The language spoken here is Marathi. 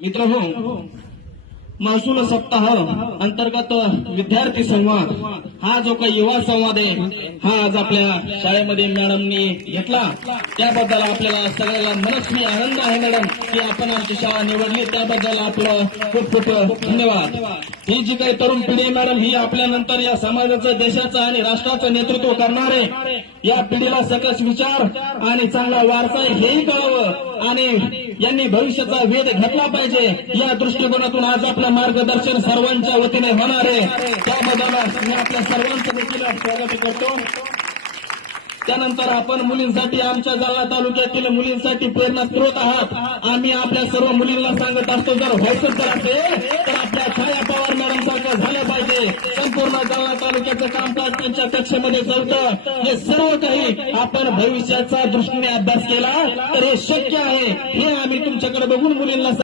मित्रहो, महसूल सप्ताह अंतर्गत विद्यार्थी संवाद हा जो काही युवा संवाद आहे हा आज आपल्या शाळेमध्ये मॅडमनी घेतला, त्याबद्दल आपल्याला सगळ्याला मनस्वी आनंद आहे मॅडम की आपण आमची शाळा निवडली, त्याबद्दल आपलं खूप खूप धन्यवाद। ही जी काही तरुण पिढी आहे मॅडम, ही आपल्यानंतर या समाजाचं, देशाचं आणि राष्ट्राचं नेतृत्व करणार आहे। या पिढीला सकस विचार आणि चांगला वारसा हेही कळावं आणि यांनी भविष्याचा वेध घेतला पाहिजे, या दृष्टिकोनातून आज आपलं मार्गदर्शन सर्वांच्या वतीने होणार आहे। त्याबद्दल मी आपल्या सर्वांचं देखील स्वागत करतो। त्यानंतर आपण मुलींसाठी, आमच्या जालना तालुक्यातील मुलींसाठी प्रेरणा स्रोत आहात। आम्ही आपल्या सर्व मुलींना सांगत असतो, जर व्हायचं तर असेल तर आपल्या छाया पवार मॅडम सारखं झालं पाहिजे। संपूर्ण जालना तालुक्याचं कामकाज त्यांच्या कक्षेमध्ये चालतं। हे सर्व काही आपण भविष्याचा दृष्टीने अभ्यास केला तर हे शक्य आहे, हे आम्ही तुमच्याकडे बघून मुलींना